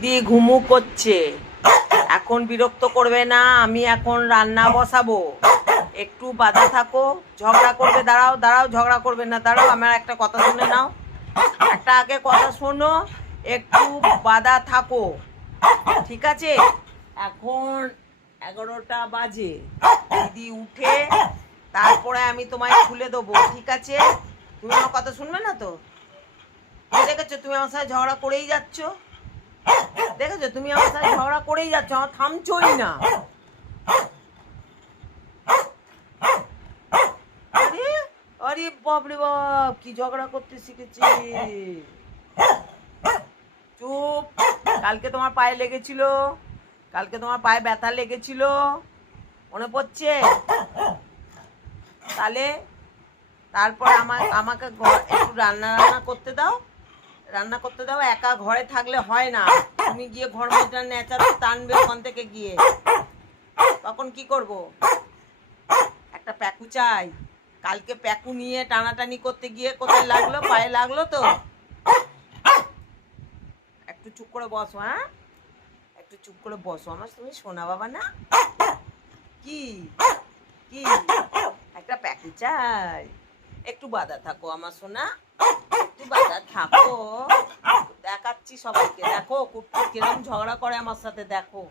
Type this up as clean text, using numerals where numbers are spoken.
দিদি ঘুমু করছে, এখন বিরক্ত করবে না। আমি এখন রান্না বসাবো, একটু বাধা থাকো। ঝগড়া করবে, দাঁড়াও দাঁড়াও, ঝগড়া করবে না, দাঁড়াও। আমার একটা কথা শুনে নাও, একটা আগে কথা শোনো, একটু বাধা থাকো, ঠিক আছে? এখন 11টা বাজে, দিদি উঠে তারপরে আমি তোমায় খুলে দেবো, ঠিক আছে? তুমি আমার কথা শুনবে না তো? দেখেছো তুমি আমার সাথে ঝগড়া করেই যাচ্ছ, দেখেছো তুমি আমার সাথে ঝগড়া করেই যাচ্ছ, আমার থামছই না। আরে আরে বাপরে বাপ, কি ঝগড়া করতে শিখেছি। চুপ। কালকে তোমার পায়ে লেগেছিল, কালকে তোমার পায়ে ব্যথা লেগেছিল, মনে পড়ছে? তাহলে তারপর আমাকে একটু রান্না করতে দাও, রান্না করতে দাও। একা ঘরে থাকলে হয় না, তুমি গিয়ে ঘর মধ্যে নেচাতে টানবে ওখান থেকে গিয়ে, তখন কি করব? একটা প্যাকু চাই। কালকে প্যাকু নিয়ে টানাটানি করতে গিয়ে কোথায় লাগলো? পায়ে লাগলো তো। একটু চুপ করে বসো, হ্যাঁ, একটু চুপ করে বসো। আমার তুমি সোনা বাবা না? কি কি একটা প্যাকু চাই, একটু বাধা থাকো আমার সোনা, একটু বাধা থাকো। দেখাচ্ছি সবাইকে, দেখো কুটকুট কিরম ঝগড়া করে আমার সাথে, দেখো।